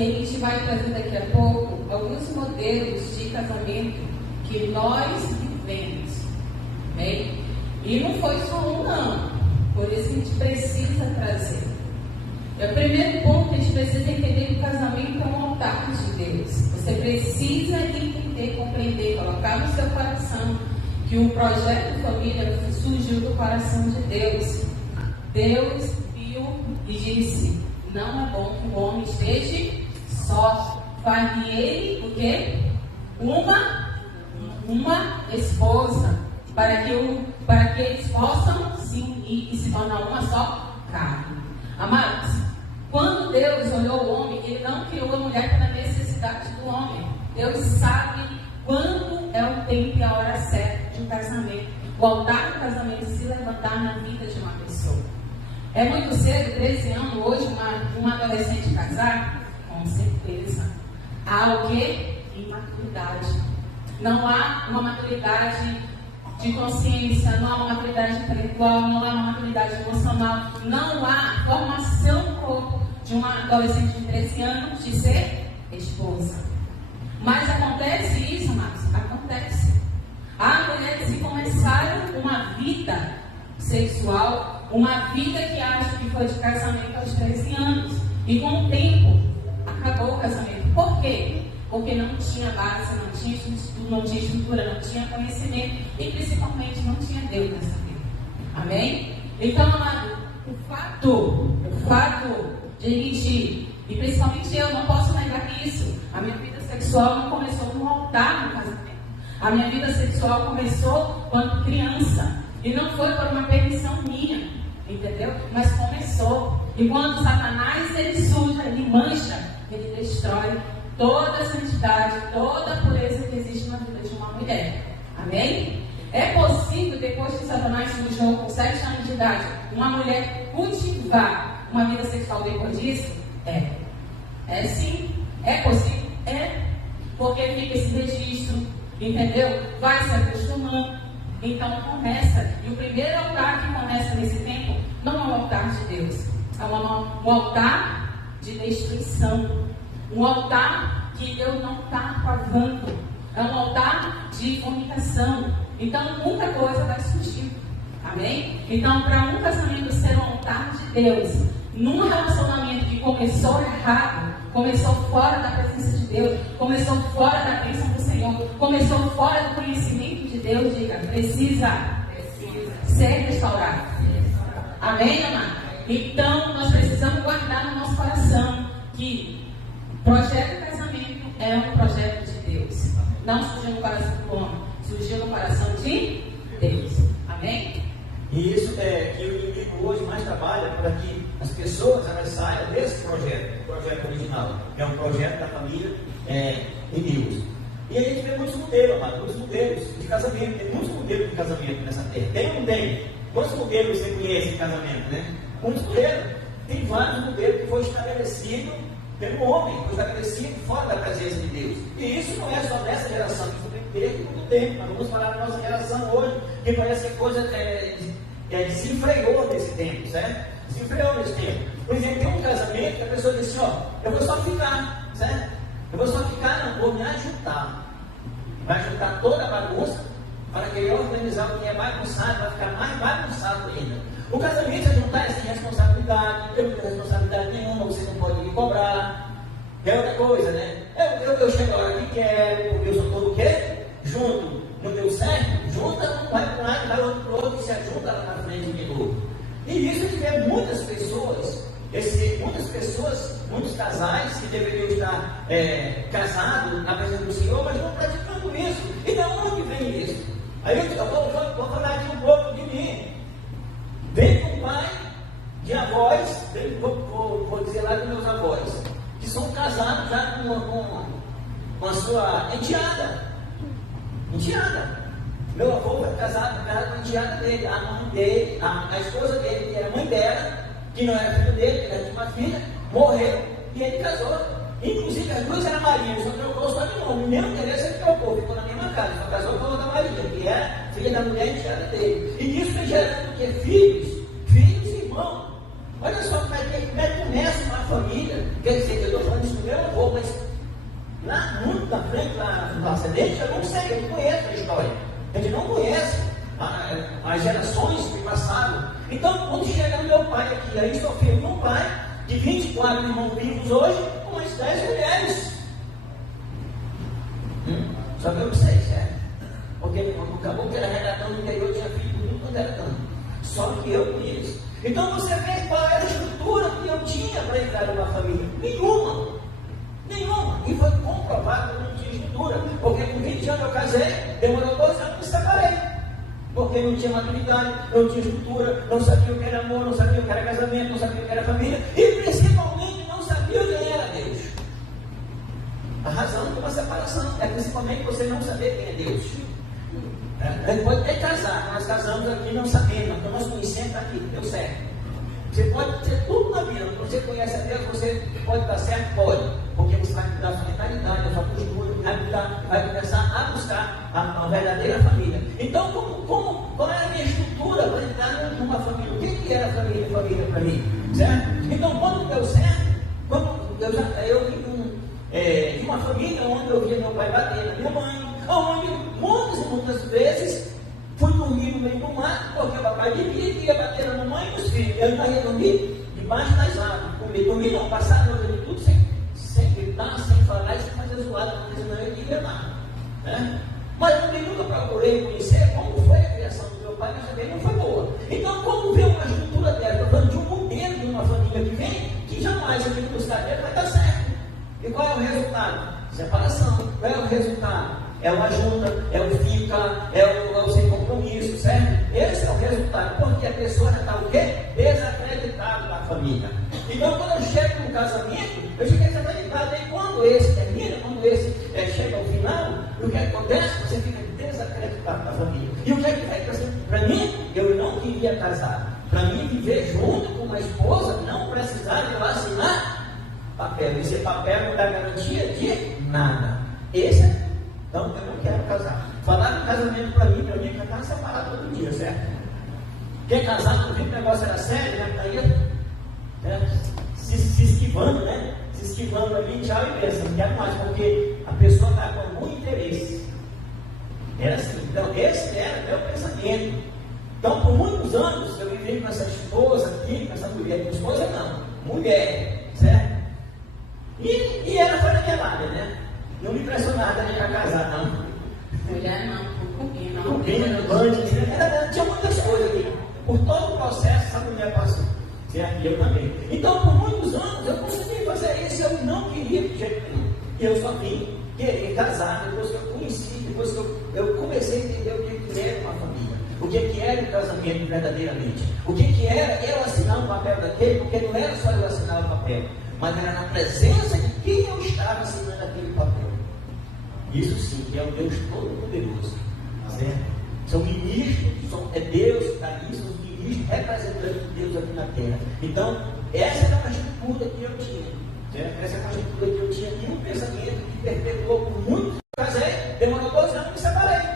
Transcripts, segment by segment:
e a gente vai trazer daqui a pouco alguns modelos de casamento que nós vivemos. Bem? E não foi só um, não. Por isso a gente precisa trazer. O primeiro ponto, a gente precisa entender que o casamento é um altar de Deus. Você precisa entender, compreender, colocar no seu coração que o projeto de família surgiu do coração de Deus. Deus viu e disse: não é bom que o homem esteja só. Faz ele o quê? Uma esposa, para que eles possam se unir e se tornar uma só carne. Amados, quando Deus olhou o homem, Ele não criou a mulher pela necessidade do homem. Deus sabe quando é o tempo e a hora certa de um casamento. O altar do casamento se levantar na vida de uma pessoa. É muito cedo, 13 anos, hoje, uma adolescente casar? Com certeza. Há o quê? Imaturidade. Não há uma maturidade de consciência, não há uma maturidade intelectual, não há uma maturidade emocional, não há formação no corpo de uma adolescente de 13 anos de ser esposa. Mas acontece isso, Marcos? Acontece. Há mulheres que começaram uma vida sexual, uma vida que acham que foi de casamento aos 13 anos. E com o tempo, acabou o casamento. Por quê? Porque não tinha base, não tinha estrutura, não tinha conhecimento e principalmente não tinha Deus nessa vida. Amém? Então, amado, o fato de a gente, e principalmente eu, não posso negar isso. A minha vida sexual não começou no altar no casamento. A minha vida sexual começou quando criança. E não foi por uma permissão minha, entendeu? Mas começou. E quando Satanás, ele suja, ele mancha, ele destrói toda a santidade, toda a pureza que existe na vida de uma mulher. Amém? É possível, depois que Satanás sujou com 7 anos de idade, uma mulher cultivar uma vida sexual depois disso? É. É sim. É possível? É. Porque fica esse registro, entendeu? Vai se acostumando. Então começa. E o primeiro altar que começa nesse tempo não é um altar de Deus. É um altar de destruição. Um altar que Deus não está aprovando. É um altar de fornicação. Então muita coisa vai surgir. Amém? Então, para um casamento ser um altar de Deus, num relacionamento que começou errado, começou fora da presença de Deus, começou fora da bênção do Senhor, começou fora do conhecimento de Deus, diga, precisa ser restaurado. Amém, amado? Então, nós precisamos guardar no nosso coração que o projeto do casamento é um projeto de Deus. Não surgiu no coração do homem, surgiu no coração de Deus. Amém? E isso é que o inimigo hoje mais trabalha para que as pessoas elas saiam desse projeto, o projeto original, que é um projeto da família de Deus. E a gente vê muitos modelos, amado, muitos modelos de casamento, tem muitos modelos de casamento nessa terra. Tem ou não tem? Quantos modelos você conhece de casamento, né? Muitos modelos. Tem vários modelos que foram estabelecidos pelo homem, foi estabelecido fora da presença de Deus. E isso não é só dessa geração, isso tem que ter todo tempo. Nós vamos falar da nossa geração hoje, que parece que a coisa desenfreou nesse tempo, certo? Desenfreou nesse tempo. Por exemplo, tem um casamento que a pessoa diz assim, ó, eu vou só ficar, certo? Eu vou só ficar, não vou me ajuntar. Vai juntar toda a bagunça para querer organizar o que é bagunçado, vai ficar mais bagunçado ainda. O casamento é juntar essa responsabilidade, eu não tenho responsabilidade nenhuma, você não pode me cobrar. É outra coisa, né? Eu chego a hora que quero, porque eu sou todo o quê? Junto. Não deu certo? Junta, um vai para um lado, vai outro para o outro e se ajunta lá na frente de novo. E isso a gente vê muitas pessoas, muitos casais que deveriam estar casados na presença do Senhor, mas não praticando isso. E de onde vem isso? Aí eu vou falar aqui um pouco de mim. Vem com o pai de avós, vou dizer lá dos meus avós, que são casados já com a sua enteada. Meu avô foi casado com a enteada dele, a mãe dele, a esposa dele, que era mãe dela, que não era filho dele, que era de uma filha, morreu e ele casou. Inclusive as duas eram Maria, só trocou só de nome, nem o interesse ele trocou, ficou na mesma casa, só casou com a outra Maria, que era filha da mulher enteada dele. E isso foi gerando o quê? Filhos e irmãos. Olha só como é que começa uma família, quer dizer, eu estou falando isso do meu avô. frente, lá no acidente, eu não sei, eu não conheço a história. A gente não conhece as gerações que passaram. Então, quando chega no meu pai aqui, aí estou filho de um pai de 24 irmãos vivos hoje, com umas 10 mulheres. Só que eu não sei, certo? Porque acabou que era regatão no interior, tinha filho do mundo quando era tanto. Só que eu conheço. Então você vê qual era a estrutura que eu tinha para entrar numa família. Nenhuma. E foi comprovado que eu não tinha estrutura. Porque com 20 anos eu casei, demorou 2 anos e me separei. Porque não tinha maturidade, não tinha estrutura, não sabia o que era amor, não sabia o que era casamento, não sabia o que era família. E principalmente não sabia quem era Deus. A razão de uma separação é principalmente você não saber quem é Deus. A gente pode até casar, nós casamos aqui não sabendo, então nós conhecemos aqui, deu certo. Você pode ter tudo na vida, você conhece a Deus, você pode dar certo, pode, porque você vai mudar a sua mentalidade, a sua postura, vai começar a buscar a verdadeira família. Então, qual é a minha estrutura para entrar numa família? O que era família para mim? Certo? Então, quando deu certo, eu vim de uma família onde eu via meu pai bater na minha mãe, onde muitas vezes fui dormir no meio do mato, porque o papai vivia e ia bater na mamãe e nos filhos. Eu ainda ia dormir debaixo das árvores. Dormir não, passar a noite tudo sem gritar, sem falar e sem fazer zoada, porque senão eu ia enganar. Né? Mas eu também nunca procurei conhecer como foi a criação do meu pai, mas também não foi boa. Então, quando vê uma estrutura dela, estou falando de um modelo de uma família que vem, que jamais eu tenho que buscar dela, vai dar certo. E qual é o resultado? Separação. Qual é o resultado? É uma junta, é o fica, é o sem compromisso, certo? Esse é o resultado, porque a pessoa já está o quê? Desacreditada na família. Então, quando eu chego no casamento, eu cheguei desacreditado. E quando esse termina, quando esse chega ao final, o que acontece? Você fica desacreditado na família. E o que é que vai acontecer? Para mim, eu não queria casar. Para mim, viver junto com uma esposa, não precisar de eu assinar papel. Esse papel não dá garantia de nada. Então, eu não quero casar. Falar de casamento para mim que eu estava separado todo dia, certo? Quem casar, não viu que o negócio era sério, né? Aí, se esquivando, né? Se esquivando ali, tchau e pensa, não quero mais, porque a pessoa está com algum interesse. Era assim. Então, esse era o meu pensamento. Então, por muitos anos, eu vivi com essa esposa aqui, com essa mulher. Minha esposa não, mulher, certo? E ela foi na minha área, né? Não me impressionava nem para casar, não. Mulher não, concubina. Concubina, bande, tinha muitas coisas aqui. Por todo o processo, essa mulher passou. Certo? E eu também. Então, por muitos anos, eu consegui fazer isso. Eu não queria de jeito nenhum. E eu só vim querer casar depois que eu conheci, depois que eu comecei a entender o que era uma família. O que era o casamento verdadeiramente. O que era eu assinar o papel daquele, porque não era só eu assinar o papel, mas era na presença de quem eu estava assinando aquele papel. Isso sim, que é o Deus Todo-Poderoso. Certo? São ministros, é Deus que está ali, são os ministros representantes de Deus aqui na terra. Então, essa era uma estrutura que eu tinha. Certo? Essa é uma estrutura que eu tinha e um pensamento que perpetuou por muito. Casei, demorou 2 anos e me separei.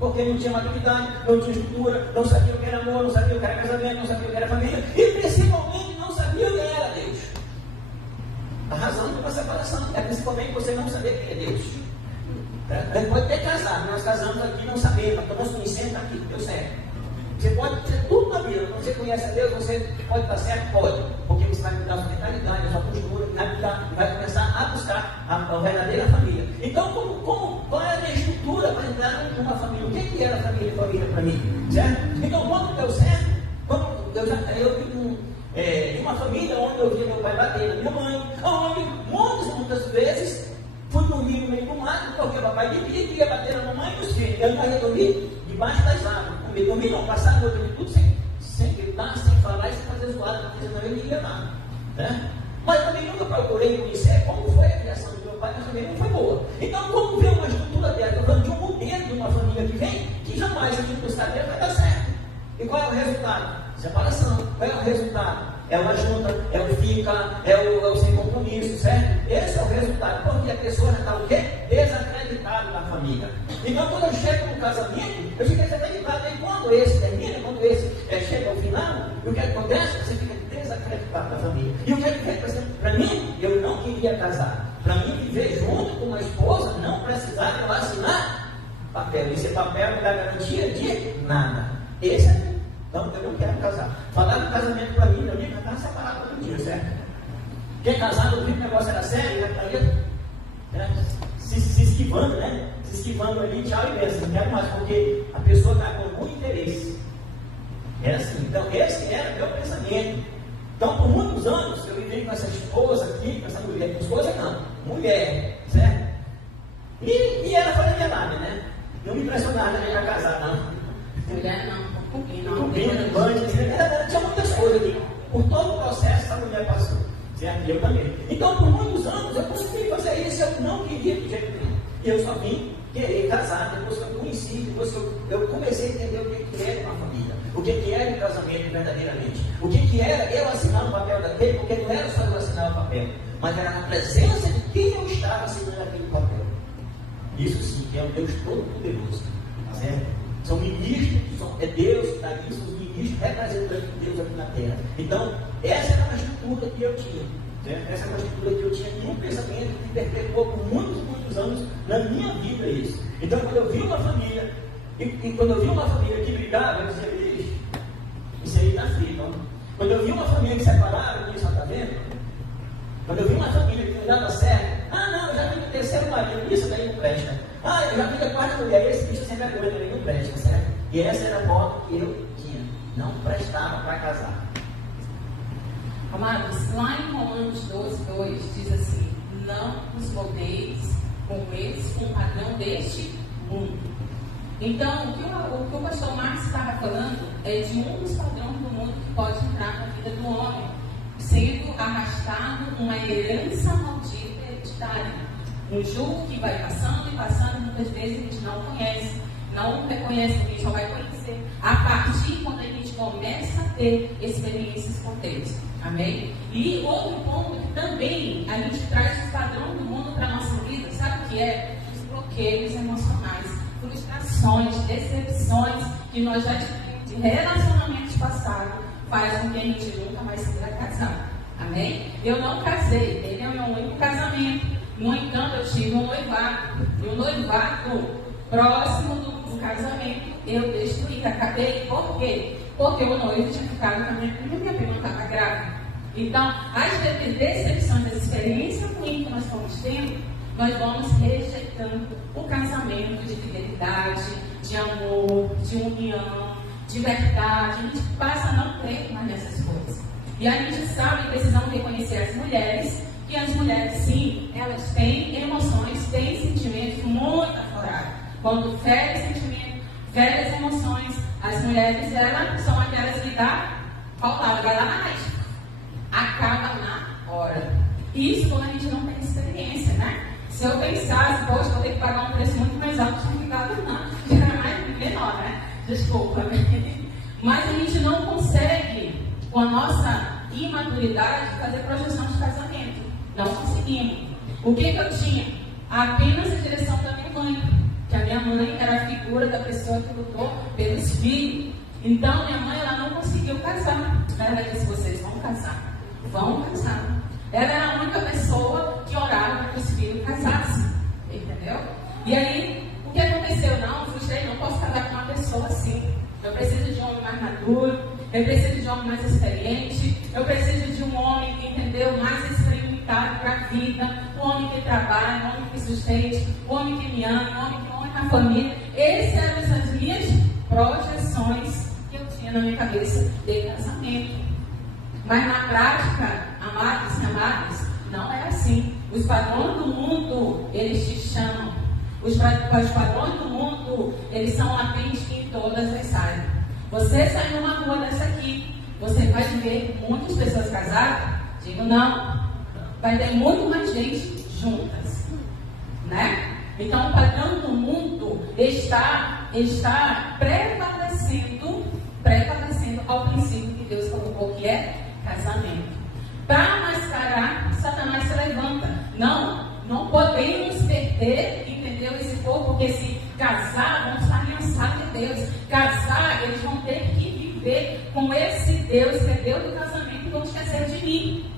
Porque não tinha maturidade, não tinha estrutura, não sabia o que era amor, não sabia o que era casamento, não sabia o que era família e principalmente não sabia o que era Deus. A razão de uma separação é principalmente você não saber quem é Deus. A gente pode até casar, nós casamos aqui não sabemos, mas nós conhecemos aqui, deu certo. Você pode ter tudo na vida, quando você conhece a Deus, você pode dar certo? Pode, porque você vai mudar a sua mentalidade, a sua postura, vai começar a buscar a verdadeira família. Então, qual é a minha estrutura para entrar numa família? O que era família para mim? Certo? Então, quando deu certo, eu vim de uma família onde eu via meu pai bater na minha mãe, onde muitas vezes fui dormir no meio do mato, porque o papai vivia e ia bater na mamãe e nos filhos. Eu não ia dormir debaixo das árvores. Dormir não, passar a noite tudo sem gritar, sem falar e sem fazer zoada, porque senão eu não ia nada. Né? Mas eu também nunca procurei conhecer como foi a criação do meu pai, mas também não foi boa. Então, quando vê uma estrutura dela, estou falando de um modelo de uma família que vem, que jamais a gente buscar dela vai dar certo. E qual é o resultado? Separação. Qual é o resultado? É uma junta, é o fica, é o sem compromisso, certo? Esse é o resultado, porque a pessoa já está o quê? Desacreditada na família. Então, quando eu chego no casamento, eu fico desacreditado. E quando esse termina, quando esse chega ao final, o que acontece? Você fica desacreditado na família. E o que acontece? Para mim, eu não queria casar. Para mim, viver junto com uma esposa, não papel não dá garantia de nada. Esse é. Não, eu não quero casar. Falar do casamento para mim, meu amigo, já estava separado todo dia, certo? Quem é casado, eu vi que o negócio era sério, já estaria se esquivando, né? Se esquivando ali, tchau e benção. Não quero mais, porque a pessoa está com muito interesse. É assim. Então, esse era o meu pensamento. Então, por muitos anos, eu vivi com essa esposa aqui, com essa mulher. Esposa não, mulher, certo? E ela foi na minha nave, né? Não me impressionava de já casar, não. Mulher não. Tinha muitas coisas aqui. Por todo o processo, essa mulher passou. Certo? E eu também. Então, por muitos anos, eu consegui fazer isso. Eu não queria de jeito nenhum. E eu só vim querer casar. Depois que eu conheci, depois que eu comecei a entender o que era uma família. O que era um casamento verdadeiramente. O que era eu assinar o papel daquele, porque não era só eu assinar o papel, mas era a presença de quem eu estava assinando aquele papel. Isso sim, que é um Deus todo-poderoso. Certo? São ministros, é Deus que está aqui, são os ministros representantes de Deus aqui na terra. Então, essa era uma estrutura que eu tinha. Certo? Essa era uma estrutura que eu tinha e um pensamento que perpetuou por muitos anos na minha vida isso. Então, quando eu vi uma família, e quando eu vi uma família que brigava, eu dizia, isso aí está frio, não? Quando eu vi uma família que separava, eu disse, está vendo? Quando eu vi uma família que não dava certo, não, eu já vi o terceiro marido, isso daí não presta. Eu já vi a quarta mulher, esse bicho sem vergonha também não presta, certo? E essa era a moto que eu tinha, não prestava para casar. Amados, lá em Romanos 12:2 diz assim: não os moldeis com o padrão deste mundo. Então, o que o pastor Marcos estava falando é de um dos padrões do mundo que pode entrar na vida do homem, sendo arrastado uma herança maldita hereditária. Um jugo que vai passando e passando, muitas vezes a gente não conhece, não reconhece, a gente só vai conhecer a partir quando a gente começa a ter experiências com Deus. Amém? E outro ponto que também a gente traz o padrão do mundo para a nossa vida, sabe o que é? Os bloqueios emocionais, frustrações, decepções que nós já tivemos de relacionamentos passados, faz com que a gente nunca mais queira casar. Amém? Eu não casei, ele é o meu único casamento. No entanto, eu tive um noivado. E o noivado próximo do casamento, eu destruí, acabei. Por quê? Porque o noivo tinha ficado com a minha prima estava grávida. Então, as decepções, as experiências ruins que nós fomos tendo, nós vamos rejeitando o casamento de fidelidade, de amor, de união, de verdade. A gente passa a não ter mais nessas coisas. E a gente sabe, precisamos reconhecer as mulheres, que as mulheres, sim, elas têm emoções, têm sentimentos muito aflorados. Quando ferem sentimentos, ferem as emoções, as mulheres, elas são aquelas que dá paulada, vai lá na raiz, acaba na hora. Isso quando a gente não tem experiência, né? Se eu pensasse, poxa, vou ter que pagar um preço muito mais alto, tinha ficado não, era mais menor, né? Desculpa. Mas a gente não consegue, com a nossa imaturidade, fazer projeção de casamento. Não conseguimos. O que eu tinha? Apenas a direção da minha mãe. Que a minha mãe era a figura da pessoa que lutou pelos filhos. Então, minha mãe, ela não conseguiu casar. Ela disse, vocês vão casar. Vão casar. Ela era a única pessoa que orava para que os filhos casassem. Entendeu? E aí, o que aconteceu? Não, frustrei, não posso casar com uma pessoa assim. Eu preciso de um homem mais maduro. Eu preciso de um homem mais experiente. Eu preciso de um homem que entendeu mais experimentado para a vida. Um homem que trabalha, um homem que sustente, um homem que me ama, um homem que honra a família. Essas eram as minhas projeções que eu tinha na minha cabeça de casamento. Mas na prática, amados e amadas, não é assim. Os padrões do mundo, eles te chamam. Os padrões do mundo, eles são latentes em todas as áreas. Você sai numa rua dessa aqui, você vai ver muitas pessoas casadas? Digo não. Vai ter muito mais gente juntas. Né? Então, o padrão do mundo está prevalecendo ao princípio que Deus colocou, que é casamento. Para mascarar, Satanás se levanta. Não podemos perder, entendeu? Esse povo, porque se casar, vão estar aliançados de Deus. Casar, eles vão ter que viver com esse Deus, que é Deus do casamento, e vão esquecer de mim.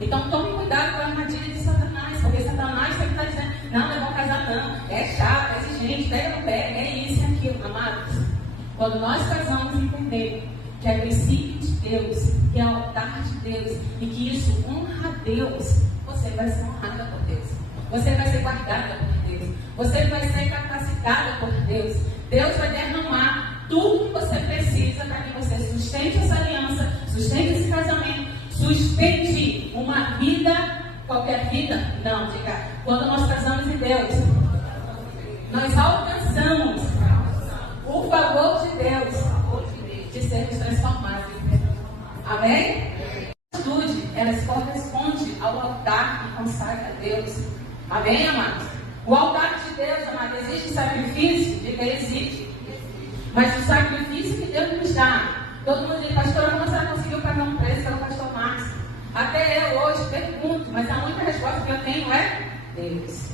Então, tome cuidado com a armadilha de Satanás, porque Satanás sempre está dizendo, não vão casar não, é chato, é exigente, pega no pé, é isso, é amados, quando nós casamos entender que é princípio de Deus, que é altar de Deus e que isso honra a Deus, você vai ser honrada por Deus. Você vai ser guardada por Deus. Você vai ser capacitada por Deus. Deus vai derramar tudo que você precisa para que você sustente essa aliança, sustente esse casamento, sustente uma vida, qualquer vida. Não, diga, quando nós casamos em Deus, nós alcançamos o favor de Deus de sermos transformados. Amém? A atitude, ela se corresponde ao altar que consagra a Deus. Amém, amados? O altar de Deus, amado, existe sacrifício? Diga, existe. Mas o sacrifício que Deus nos dá, todo mundo diz, pastora, como você conseguiu pagar um preço pelo pastor Márcio? Até eu hoje pergunto, mas a única resposta que eu tenho é Deus.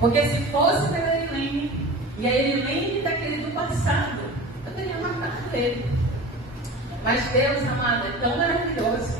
Porque se fosse pela Helene, e a Helene daquele do passado, eu teria matado ele. Mas Deus, amada, é tão maravilhoso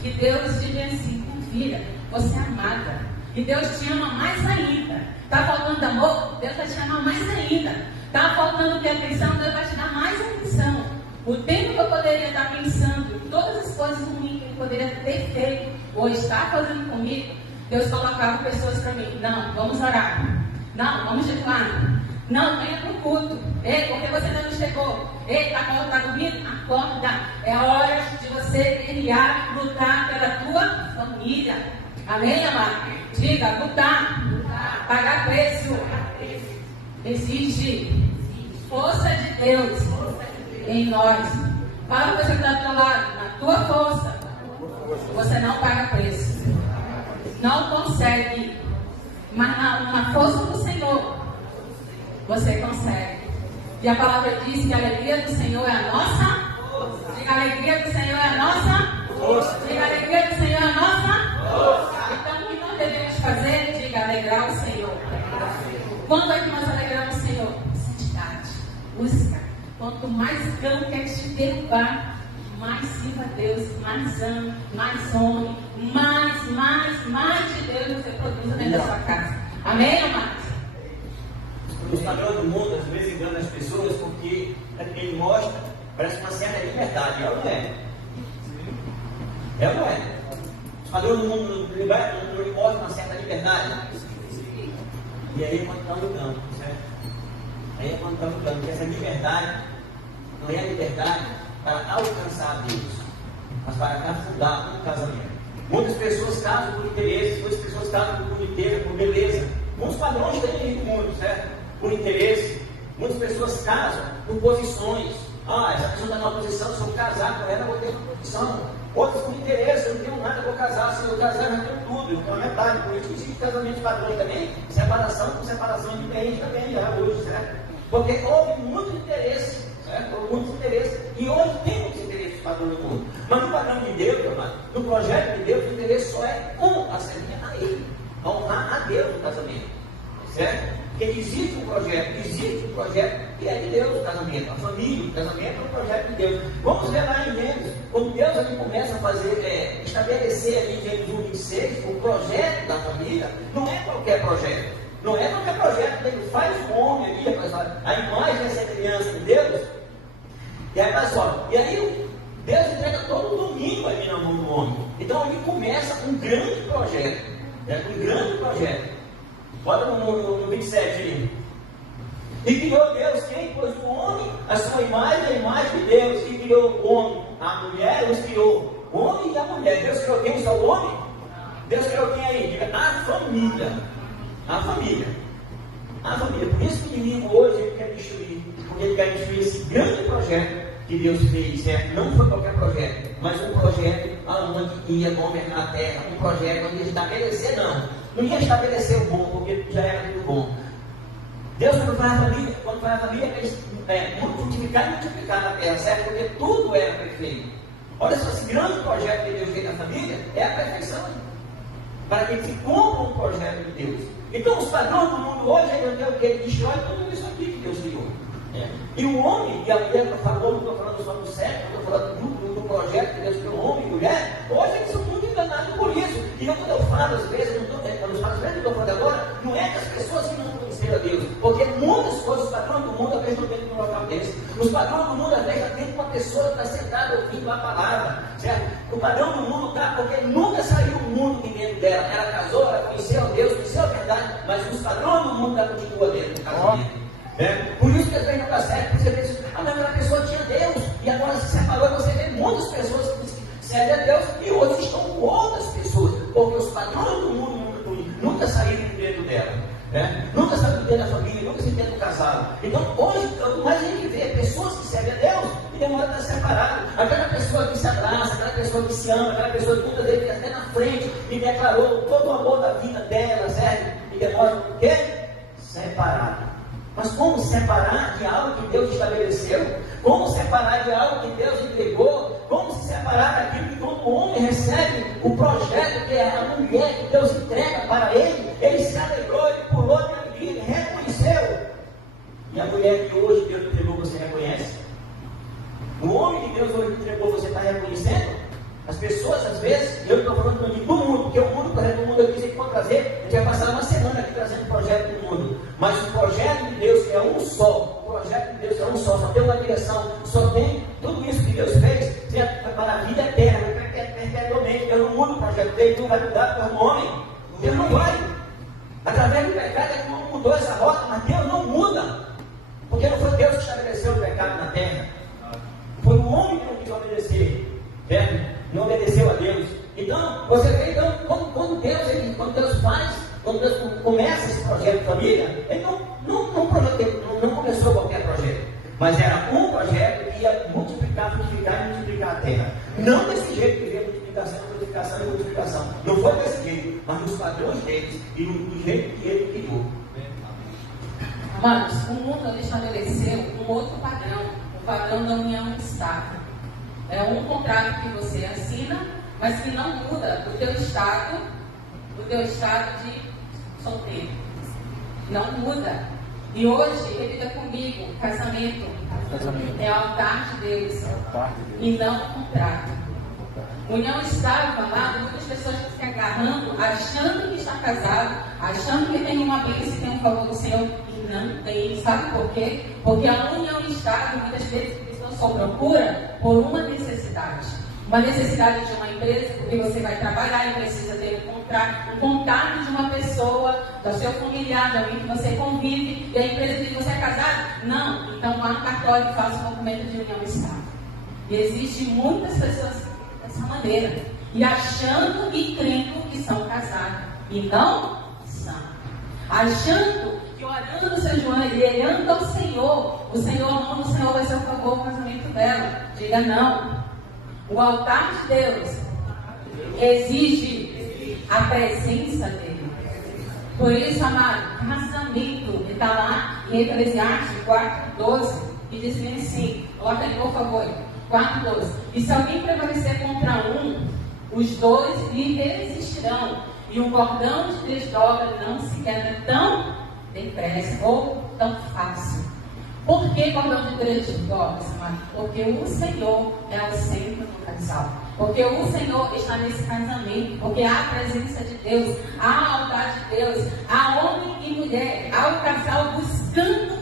que Deus diz assim, filha, você é amada. E Deus te ama mais ainda. Está faltando amor? Deus vai te amar mais ainda. Está faltando atenção? Deus vai te dar mais atenção. O tempo que eu poderia estar pensando em todas as coisas ruins que Ele poderia ter feito ou estar fazendo comigo, Deus colocava pessoas para mim. Não, vamos orar. Não, vamos jejuar. Não, venha para o culto. Ei, porque você ainda não chegou. Ei, está dormindo? Acorda. É hora de você guerrear, lutar pela tua família. Amém, amado? Diga, lutar. Pagar preço. Existe força de Deus em nós. Fala para você que está do teu lado. Na tua força, você não paga preço. Não consegue. Mas na força do Senhor, você consegue. E a palavra diz que a alegria do Senhor é a nossa. Diga, a alegria do Senhor é a nossa. Diga, a alegria do Senhor é a nossa. Então, o que nós devemos fazer? Diga, alegrar o Senhor. Quando é que nós alegramos o Senhor? Santidade. Busca. Quanto mais cão quer te derrubar, mais sirva a Deus, mais amo, mais homem, mais de Deus você produz dentro da sua casa. Amém, amados? Os padrões do mundo às vezes enganam as pessoas porque ele mostra, parece uma certa liberdade. É ou não é? É ou não é? Os padrões do mundo não mostram uma certa liberdade. E aí é quando está mudando, certo? Aí é quando está mudando, porque essa liberdade não é a liberdade para alcançar a Deus, mas para afundar um casamento. Muitas pessoas casam por interesse, muitas pessoas casam por inteira, por beleza. Muitos padrões têm aí no mundo, certo? Por interesse. Muitas pessoas casam por posições. Essa pessoa está numa posição, se eu casar com ela, eu vou ter uma posição. Outros por interesse, eu não tenho nada, eu vou casar. Se eu casar, eu já tenho tudo. Então é metade. Por isso que existe casamento de padrão também, separação com separação de bens também, já hoje, certo? Porque houve muito interesse, certo? Houve muito interesse. E hoje tem muitos interesses de padrão no mundo. Mas no padrão de Deus, amado, no projeto de Deus, o interesse só é a servir a Ele. Honrar a Deus no casamento. Certo? Porque existe um projeto que é de Deus, o casamento, a família, o casamento é um projeto de Deus. Vamos ver lá em Gênesis, quando Deus ali começa a fazer, estabelecer ali em Gênesis 1:26, o projeto da família, não é qualquer projeto. Não é qualquer projeto, ele faz um homem ali, a imagem dessa criança de Deus, e aí pessoal, e aí Deus entrega todo o domínio ali na mão do homem. Então ali começa um grande projeto, um grande projeto. Bota no 27 ali. E criou Deus quem? Pois o homem, a sua imagem, a imagem de Deus. E criou o homem, a mulher, os criou. O homem e a mulher. Deus criou quem? Só o homem? Deus criou quem aí? Diga, a família. A família. A família. Por isso que o inimigo hoje ele quer destruir. Porque ele quer destruir esse grande projeto que Deus fez. Não foi qualquer projeto, mas um projeto onde ia governar a terra. Um projeto onde ia estabelecer, não ia estabelecer o bom, porque já era tudo bom. Deus, quando faz a família, multiplicar e multiplicar na terra, certo? Porque tudo era perfeito. Olha só, esse grande projeto que Deus fez na família é a perfeição. Para que se cumpra um projeto de Deus. Então, os padrões do mundo hoje é o que ele destrói tudo isso aqui que Deus criou. E o homem e a mulher, não estou falando só do sexo, estou falando do projeto que Deus criou, homem e mulher. Hoje eles são muito enganados por isso. E quando eu falo, às vezes, quando eu falo vezes eu estou falando agora, não é que as pessoas que não conheceram a Deus, porque muitas coisas, os padrões do mundo, às vezes não dentro de um local desse. Os padrões do mundo, às vezes, já dentro de uma pessoa que está sentada ouvindo a palavra, certo? O padrão do mundo está, porque nunca saiu o mundo de dentro dela. Ela casou, ela conheceu a Deus, conheceu a verdade, mas os padrões do mundo ainda continuam dentro do casamento. Por isso que às vezes não dá certo, você pensa, mas aquela pessoa tinha Deus, e agora se separou, e você vê muitas pessoas que servem a Deus, e hoje estão com outras pessoas, porque os padrões do mundo nunca saíram de dentro dela, nunca saíram de dentro da família, nunca saíram dentro do casado. Então hoje, o mais a gente vê pessoas que servem a Deus, e demora a estar separado. Aquela pessoa que se abraça, aquela pessoa que se ama, aquela pessoa que muitas vezes fica até na frente, e declarou todo o amor da vida dela, certo? E demora o quê? Separado. Mas como separar de algo que Deus estabeleceu? Como separar de algo que Deus entregou? Como se separar daquilo que quando o homem recebe o projeto, que é a mulher que Deus entrega para ele se alegrou, ele pulou de alegria, ele reconheceu. E a mulher que hoje Deus entregou, você reconhece? O homem que Deus hoje entregou, você está reconhecendo? As pessoas, às vezes, eu estou falando do mundo, porque o mundo, projeto do mundo, eu disse que pode trazer, a gente vai passar uma semana aqui trazendo o projeto do mundo. Mas o projeto de Deus é um só, o projeto de Deus é um só tem uma direção, só tem tudo isso que Deus fez para a vida eterna, perpetuamente. Deus não muda o projeto dele, não vai mudar para o homem, Deus não vai. Através do pecado, ele não mudou essa rota, mas Deus não muda, porque não foi Deus que estabeleceu o pecado na terra, foi o homem que não quis obedecer, certo? Não obedeceu a Deus. Então, você vê, então, quando Deus faz, quando Deus começa esse projeto de família, ele não começou qualquer projeto, mas era um projeto que ia multiplicar, frutificar e multiplicar a terra. Não desse jeito que veio multiplicação, multiplicação e multiplicação. Não foi desse jeito, mas nos padrões deles e do jeito que ele criou. Amados, o mundo estabeleceu um outro padrão, o padrão da união estável. É um contrato que você assina, mas que não muda o teu estado de solteiro. Não muda. E hoje, repita comigo, casamento é o altar de Deus, e não o contrato. União estável, amado, muitas pessoas se agarrando, achando que está casado, achando que tem uma bênção e tem um favor do Senhor, e não tem. Sabe por quê? Porque a união estável, muitas vezes, só procura por uma necessidade. Uma necessidade de uma empresa, porque você vai trabalhar e precisa ter um contato de uma pessoa, do seu familiar, de alguém que você convive, e a empresa diz que você é casado? Não. Então vá no cartório e faça um documento de união estável. E existem muitas pessoas dessa maneira, e achando e crendo que são casados, e não são. Achando que orando no seu joelho e olhando ao Senhor, o Senhor vai ser a favor do casamento dela. Diga não. O altar de Deus exige a presença dele. Por isso, amado, casamento, está lá em Eclesiastes 4:12, e diz assim, coloca aí por favor, 4:12. E se alguém prevalecer contra os dois lhe resistirão, e um cordão de três dobras não se quebra tão depressa ou tão fácil. Por que cordão de três dobras, amado? Porque o Senhor é o centro do casal. Porque o Senhor está nesse casamento. Porque há a presença de Deus, há o altar de Deus, há homem e mulher, há o casal buscando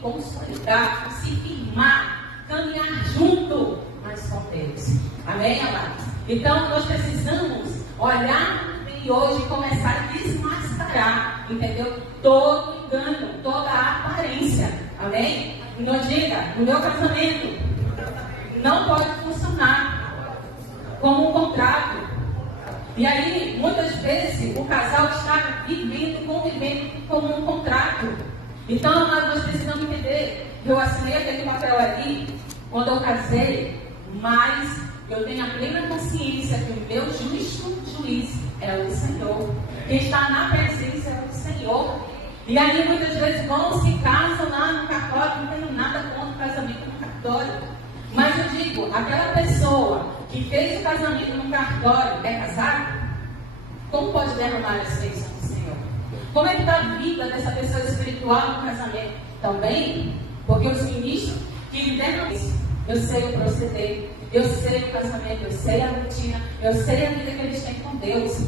consolidar, se firmar, caminhar junto, mas com Deus. Amém, amados? Então nós precisamos olhar e hoje começar a desmascarar, entendeu? Todo engano, toda a aparência. Amém? Não diga, o meu casamento não pode funcionar como um contrato. E aí, muitas vezes, o casal está convivendo como um contrato. Então, nós precisamos entender que eu assinei aquele papel ali quando eu casei, mas eu tenho a plena consciência que o meu justo juiz é o Senhor. Quem está na presença é o Senhor. E aí muitas vezes vão se casam lá no cartório, não tenho nada contra o casamento no cartório. Mas eu digo, aquela pessoa que fez o casamento no cartório é casada? Como pode derramar essa bênção do Senhor? Como é que está a vida dessa pessoa espiritual no casamento? Também, porque os ministros que lideram isso, eu sei o proceder, eu sei o casamento, eu sei a rotina, eu sei a vida que eles têm com Deus.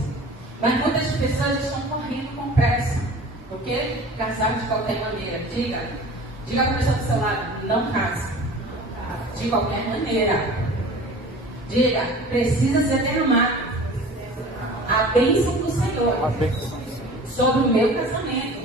Mas muitas pessoas estão correndo com pressa. Por quê? Casar de qualquer maneira. Diga para a pessoa do seu lado, não case. De qualquer maneira. Diga, precisa ser derramado a bênção do Senhor sobre o meu casamento.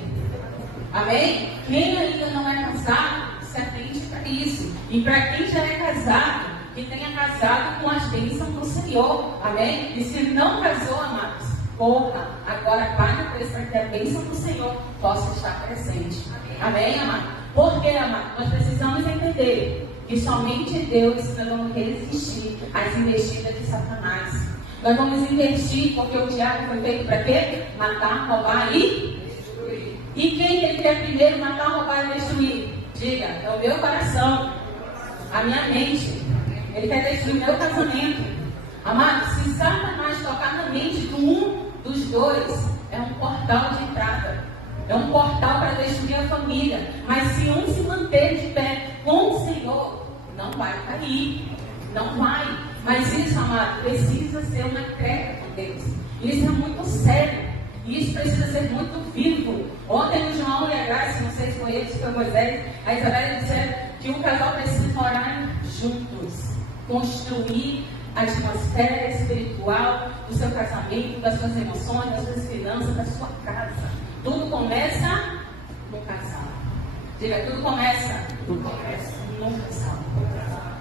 Amém? Quem ainda não é casado, se atente para isso. E para quem já é casado, que tenha casado com as bênçãos do Senhor. Amém? E se não casou, amados, corra, agora pague o preço para que a bênção do Senhor possa estar presente. Amém, amado? Porque, amado, nós precisamos entender que somente Deus nós vamos resistir às investidas de Satanás. Nós vamos investir porque o diabo foi feito para quê? Matar, roubar e destruir. E quem ele quer primeiro matar, roubar e destruir? Diga, é o meu coração, a minha mente. Ele quer destruir meu casamento. Amado, se Satanás tocar na mente de um dos dois, é um portal de entrada. É um portal para destruir a família. Mas se um se manter de pé com o Senhor, não vai cair. Não vai. Mas isso, amado, precisa ser uma entrega com Deus. Isso é muito sério. E isso precisa ser muito vivo. Ontem o João e a Graça, não sei se foi eles, se foi Moisés, a Isabela disseram que o casal precisa orar juntos. Construir a atmosfera espiritual do seu casamento, das suas emoções, das suas finanças, da sua casa. Tudo começa no casal. Diga, tudo começa no casal.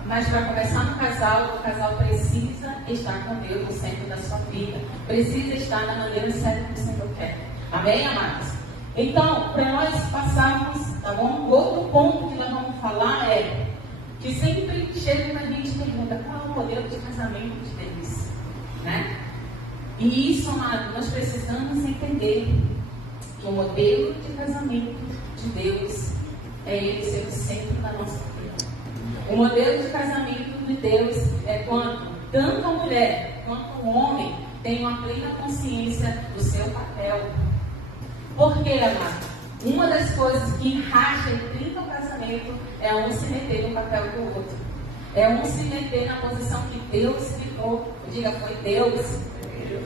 Mas para começar no casal, o casal precisa estar com Deus no centro da sua vida. Precisa estar na maneira certa que o Senhor quer. Amém, amados? Então, para nós passarmos, tá bom? Outro ponto que nós vamos falar é que sempre chega para a gente e pergunta qual é o modelo de casamento de Deus, né? E isso, amado, nós precisamos entender que o modelo de casamento de Deus é Ele ser o centro da nossa vida. O modelo de casamento de Deus é quando tanto a mulher quanto o homem têm uma plena consciência do seu papel. Por quê, amado? Uma das coisas que racha e trinca o casamento é um se meter no papel do outro. É um se meter na posição que Deus criou. Diga, foi Deus.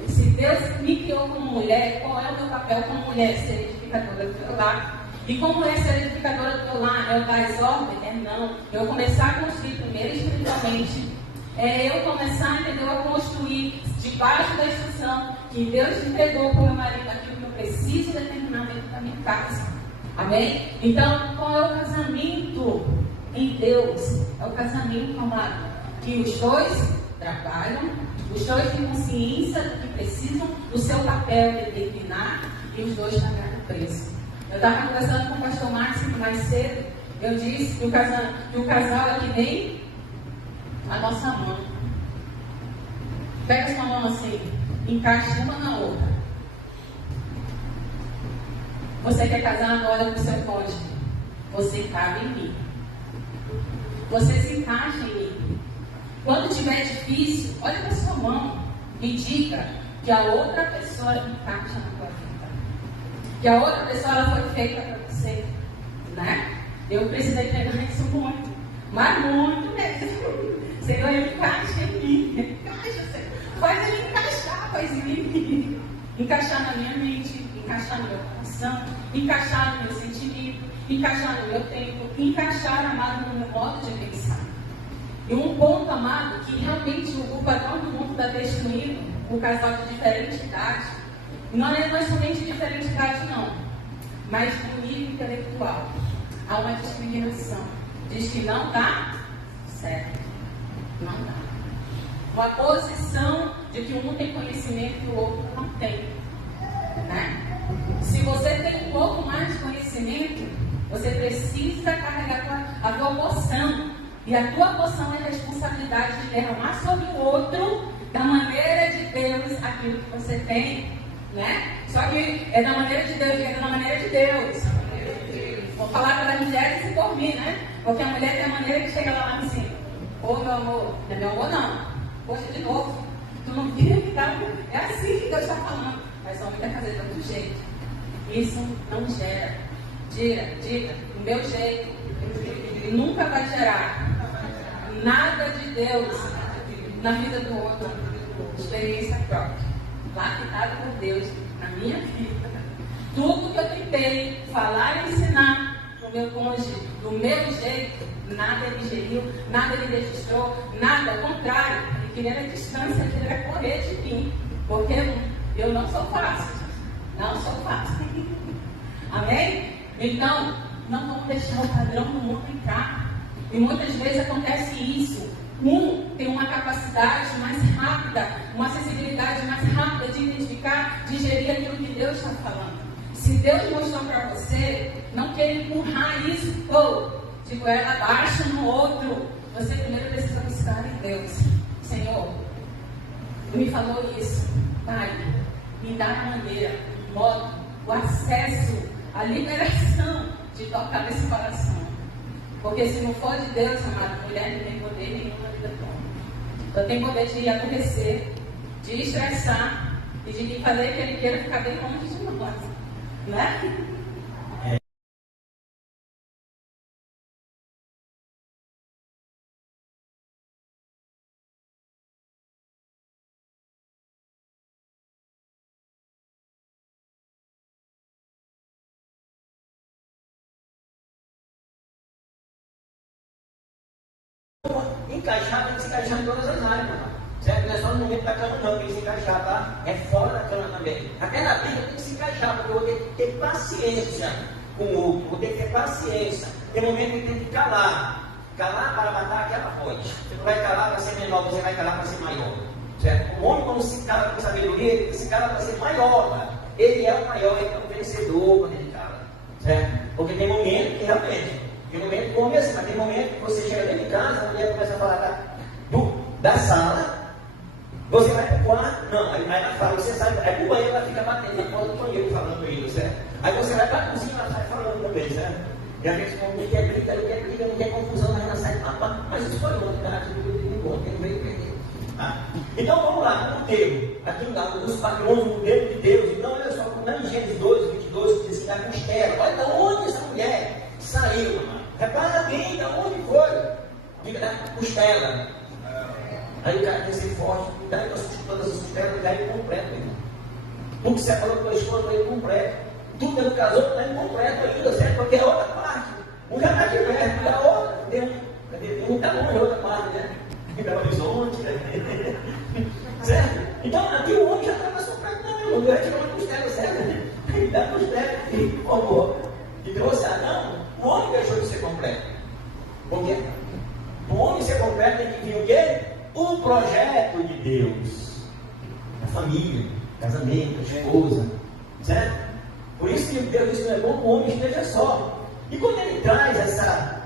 Se Deus me criou como mulher, qual é o meu papel como mulher? Ser edificadora do teu lar. E como é ser edificadora do teu lar? É eu dar as ordens? É não. Eu começar a construir primeiro espiritualmente. É eu começar, entendeu, a construir debaixo da instrução que Deus entregou para o meu marido aquilo que eu preciso determinar dentro da minha casa. Amém? Então, qual é o casamento em Deus? É o casamento, amado, que os dois trabalham, os dois têm consciência do que precisam, do seu papel determinar e os dois pagaram o preço. Eu estava conversando com o pastor Máximo mais cedo, eu disse que o casal é que nem a nossa mão. Pega sua mão assim, encaixa uma na outra. Você quer casar, olha para o seu cônjuge. Você cabe em mim. Você se encaixa em mim. Quando estiver difícil, olha para sua mão e diga que a outra pessoa encaixa na tua vida. Que a outra pessoa ela foi feita para você. Né? Eu precisei pegar isso muito. Mas muito mesmo. Senhor, encaixa em mim. Encaixa, Senhor. Faz ele encaixar, faz em mim. Encaixar na minha mente, encaixar no meu coração, encaixar no meu sentimento, encaixar no meu tempo, encaixar, amado, no meu modo de pensar. E um ponto, amado, que realmente o padrão do mundo está destruindo o casal de diferente idade. Não é somente de diferente idade, não, mas do nível intelectual. Há uma discriminação. Diz que não dá certo. Não dá. Uma posição de que um tem conhecimento e o outro não tem. Né? Se você tem um pouco mais de conhecimento, você precisa carregar a tua porção. E a tua porção é a responsabilidade de derramar sobre o outro, da maneira de Deus, aquilo que você tem. Né? Só que é da maneira de Deus, é da maneira de Deus. Vou falar para as mulheres e por mim, né? Porque a mulher tem a maneira que chega lá em cima. Ô meu amor, não é meu amor não. Poxa, de novo, tu não queria me dar. É assim que Deus está falando. Mas o homem quer fazer de outro jeito. Isso não gera. Diga, do meu jeito. Nunca vai gerar nada de Deus na vida do outro. Experiência própria. lapidado por Deus na minha vida. Tudo que eu tentei falar e ensinar para o meu cônjuge, do meu jeito, nada ele digeriu, nada ele registrou, nada, ao contrário, ele queria a distância, ele queria correr de mim, porque eu não sou fácil, não sou fácil. Amém? Então, não vamos deixar o padrão do mundo entrar. E muitas vezes acontece isso. Um tem uma capacidade mais rápida, uma acessibilidade mais rápida de identificar, digerir aquilo que Deus está falando. Se Deus mostrou para você, não queira empurrar isso, de goela abaixo no outro. Você primeiro precisa buscar em Deus. Senhor, me falou isso. Pai, me dá a maneira, o modo, o acesso, a liberação de tocar nesse coração. Porque se não for de Deus, amada mulher, não tem poder nenhum na vida toda. Só tem poder de aborrecer, de estressar e de fazer que ele queira ficar bem longe de nós. Não é? Encaixar, tem que se encaixar em todas as áreas, irmão. Certo? Não é só no momento da cama, não, tem que se encaixar, tá? É fora da cama também. Até na vida tem que se encaixar, porque eu vou ter que ter paciência com o outro, vou ter que ter paciência. Tem momento que tem que calar. Calar para matar aquela fonte. Você não vai calar para ser menor, você vai calar para ser maior. Certo? O homem, quando se cala com sabedoria, ele se cala para ser maior, tá? Ele é o maior, ele é o vencedor quando ele cala. Certo? Porque tem momento que realmente. Tem momento que come assim, mas tem momento que você chega dentro de casa, a mulher começa a falar da sala, você vai para o quarto, não, aí ela fala, você sai, aí pro banheiro ela fica batendo na porta do banheiro falando isso, certo? Aí você vai para a cozinha, ela sai falando também, certo? E a gente não quer briga, não quer confusão, mas ela sai, mas isso foi ontem, tá? Não veio perder. Então vamos lá, modelo, aqui os padrões do modelo de Deus. Então olha só, lá em Gênesis 2, 22, que diz que da costela, olha de onde essa mulher saiu, mano. Repara bem de onde foi. Diga da costela. Aí o cara tem que ser forte, daí todas as costelas, daí completo, irmão. Tudo que você falou com a esposa, daí completo. Tudo que ele casou, está incompleto ainda, certo? Porque é outra parte. Um já está aqui perto, a outra, cadê? Um está longe, a outra parte, né? Belo Horizonte, né? Certo? Então aqui o homem já está mais completo, não, meu irmão. Ele tirou uma costela, certo? Ele dá costela aqui, por favor. E trouxe Adão. O homem deixou de ser completo. Por quê? O homem ser completo tem que vir o quê? O projeto de Deus. A família, casamento, a esposa. Certo? Por isso que Deus disse que não é bom que o homem esteja só. E quando ele traz essa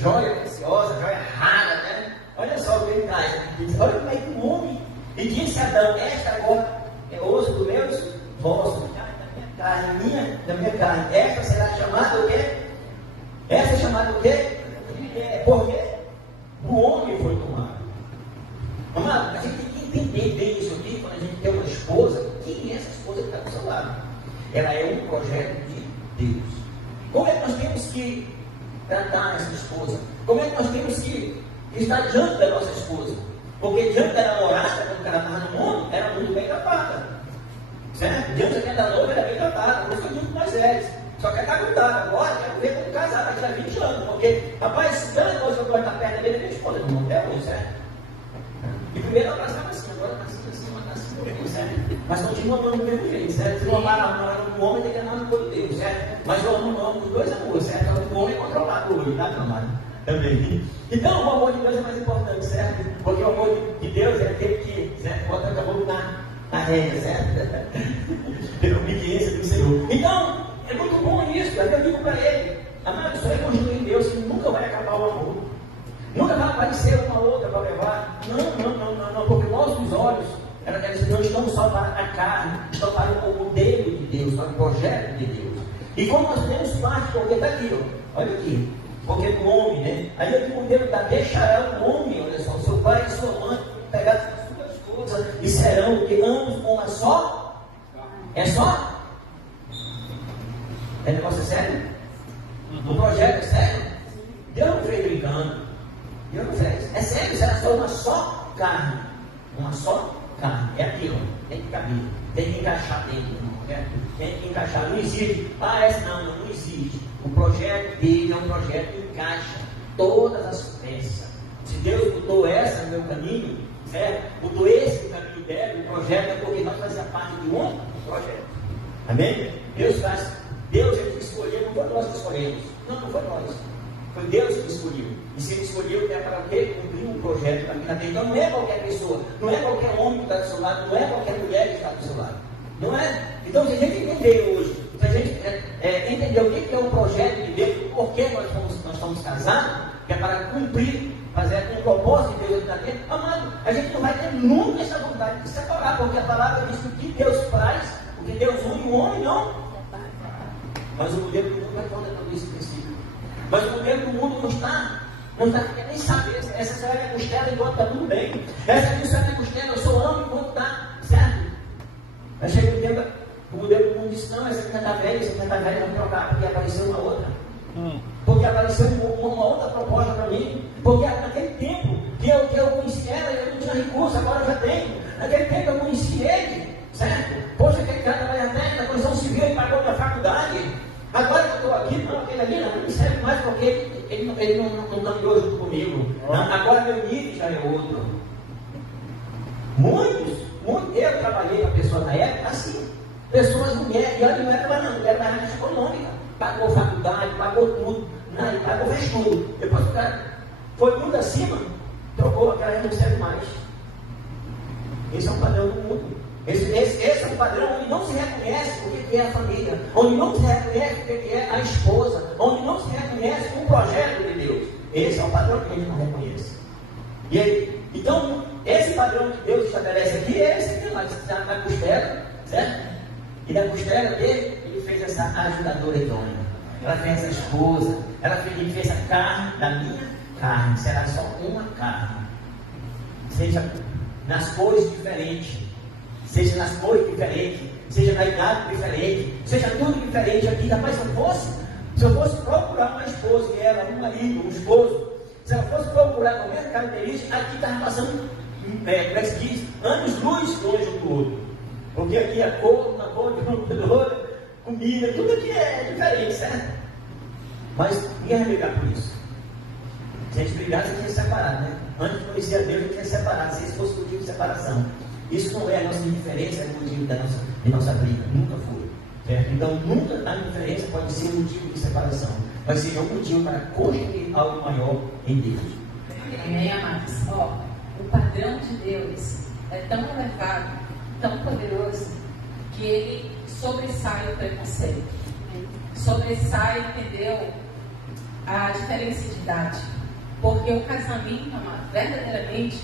joia preciosa, joia rara, né? Olha só o que ele traz. Ele diz, olha como é que o homem. E disse a Adão, esta agora é osso do meu rosto. Da minha carne. Esta será chamada o quê? Esta é chamada o quê? Porque o homem foi tomado. Amado, a gente tem que entender bem isso aqui, quando a gente tem uma esposa, quem é essa esposa que está do seu lado? Ela é um projeto de Deus. Como é que nós temos que tratar essa esposa? Como é que nós temos que estar diante da nossa esposa? Porque diante da namorada, quando o cara estava no mundo, era muito bem tratada. Certo? Diante da noiva era bem tratada, por isso foi muito mais velho. Só que está grudado agora, quero ver como casar daqui a 20 anos. Porque, rapaz, cada coisa que eu gosto de estar perto dele, ele esposa do mundo, até hoje, certo? E primeiro ela estava assim, agora está assim, certo? Mas continua amando do mesmo jeito, certo? Se não amar o homem, tem que amar por Deus, certo? Mas eu amo os dois amores, certo? O homem é controlado hoje, tá, meu amado? Também. Então, o amor de Deus é mais importante, certo? Porque o amor de Deus é aquele que, certo? Bota a boca na rédea, certo? Pela obediência do Senhor. Então, é muito bom isso. Até eu digo para ele, amado, só elogio em Deus que nunca vai acabar o amor. Nunca vai aparecer uma outra para levar. Não, porque nossos olhos, eles não estão só para a carne, estão para o modelo de Deus, para o projeto de Deus. E como nós temos parte, porque está aqui, ó, olha aqui, porque o homem, né? Aí aqui o modelo está, deixará o homem, olha só, seu pai e sua mãe, pegar as suas coisas e serão que ambos uma só. É só? É negócio sério? O projeto é sério? Deus não fez brincando. Deus não fez. É sério, será só uma só carne. Uma só carne. É aquilo, tem que caber, tem que encaixar dentro, tem que encaixar. Não existe, essa não existe. O projeto dele é um projeto que encaixa todas as peças. Se Deus botou essa no meu caminho, certo? Botou esse no caminho dela, o projeto é porque nós fazemos parte de um projeto. Amém? Deus é que escolheu, não foi nós que escolhemos. Não foi nós. Foi Deus que escolheu. E se Ele escolheu, é para o quê? Cumprir um projeto da vida dele. Então não é qualquer pessoa, não é qualquer homem que está do seu lado, não é qualquer mulher que está do seu lado. Não é? Então, se a gente entender hoje, se a gente entender o que é um projeto de Deus, por que nós estamos casados, que é para cumprir, fazer um propósito de Deus na vida, amado, a gente não vai ter nunca essa vontade de separar, porque a palavra diz que o que Deus faz, o que Deus une, o homem não. Mas o modelo do mundo vai contra todo esse princípio. Mas o modelo do mundo não está querendo nem saber. Essa será minha costela enquanto está tudo bem. Essa aqui será minha costela, eu só amo enquanto está certo. Mas chega o tempo, o modelo do mundo diz: não, essa aqui está velha, essa aqui está velha, vamos trocar, porque apareceu uma outra. Porque apareceu uma outra proposta para mim. Porque naquele tempo que eu conheci ela, eu não tinha recurso, agora eu já tenho. Naquele tempo eu conheci ele, certo? Poxa, aquele cara trabalha até na construção civil e pagou minha faculdade. Agora que eu estou aqui, não, aquele ali não me serve mais porque ele não caminhou junto comigo. Não, agora meu nível já é outro. Eu trabalhei com a pessoa na época assim. Pessoas, mulheres, e ela não era mais não, era na área econômica. Pagou faculdade, pagou tudo, pagou fez tudo. Depois o cara foi muito acima, trocou, aquela não serve mais. Esse é um padrão do mundo. Esse é um padrão onde não se reconhece o que é a família, onde não se reconhece o que é a esposa, onde não se reconhece um projeto de Deus. Esse é o padrão que a gente não reconhece. E aí, então, esse padrão que Deus estabelece aqui é esse aqui, mas está na costela, certo? E da costela dele, ele fez essa ajudadora idônea. Ela fez essa esposa, ele fez a carne da minha carne, será só uma carne. Seja nas cores diferentes, seja nas cores diferentes, seja na idade diferente, seja tudo diferente aqui. Rapaz, se eu fosse procurar uma esposa, e ela, um marido, um esposo, se ela fosse procurar qualquer característica, aqui estava passando, anos-luz longe um do outro. Porque aqui a cor, uma cor de computador, comida, tudo aqui é diferente, certo? Mas ninguém vai brigar por isso. Se a gente brigar, a gente ia separar, né? Antes de conhecer a Deus, a gente ia separar, se esse fosse motivo de separação. Isso não é a nossa indiferença, é o motivo de nossa briga, nunca foi. Certo? Então, nunca a indiferença pode ser um motivo de separação, vai ser um motivo para construir algo maior em Deus. Amém, amados? O padrão de Deus é tão elevado, tão poderoso, que ele sobressai o preconceito, sobressai, entendeu, a diferença de idade. Porque o casamento, amado, verdadeiramente,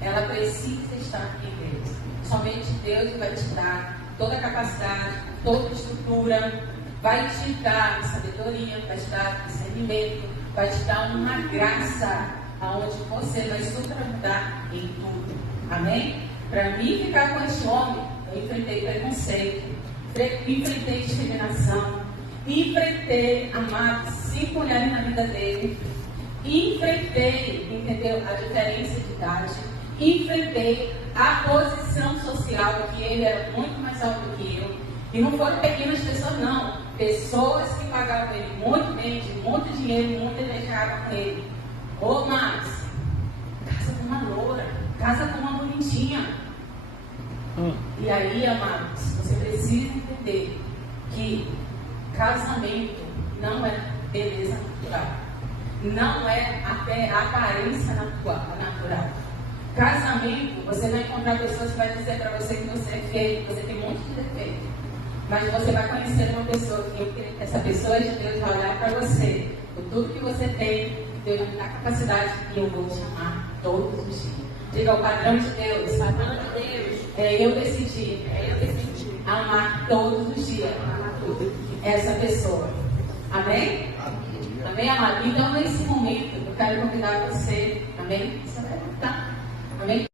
ela precisa estar em Deus. Somente Deus vai te dar toda a capacidade, toda a estrutura, vai te dar sabedoria, vai te dar discernimento, vai te dar uma graça aonde você vai superar em tudo. Amém? Para mim ficar com esse homem, eu enfrentei preconceito, enfrentei discriminação, enfrentei, amados, 5 mulheres na vida dele, enfrentei, entendeu, a diferença de idade, enfrentei a posição social, que ele era muito mais alto que eu, e não foram pequenas pessoas não, pessoas que pagavam ele muito bem, de muito dinheiro, muito deixavam com ele. Ô Max, casa com uma loura, casa com uma bonitinha. E aí, amados, você precisa entender que casamento não é beleza natural, não é até aparência natural. Casamento, você vai encontrar pessoas que vão dizer para você que você é feio, que você tem um monte de defeito. Mas você vai conhecer uma pessoa que essa pessoa de Deus vai olhar para você, por tudo que você tem, Deus vai me dar capacidade e eu vou te amar todos os dias. Diga o padrão de Deus. Padrão de Deus. Eu decidi amar todos os dias essa pessoa. Amém? Amém, amado? Então, nesse momento, eu quero convidar você, amém? Você vai cantar. Amém?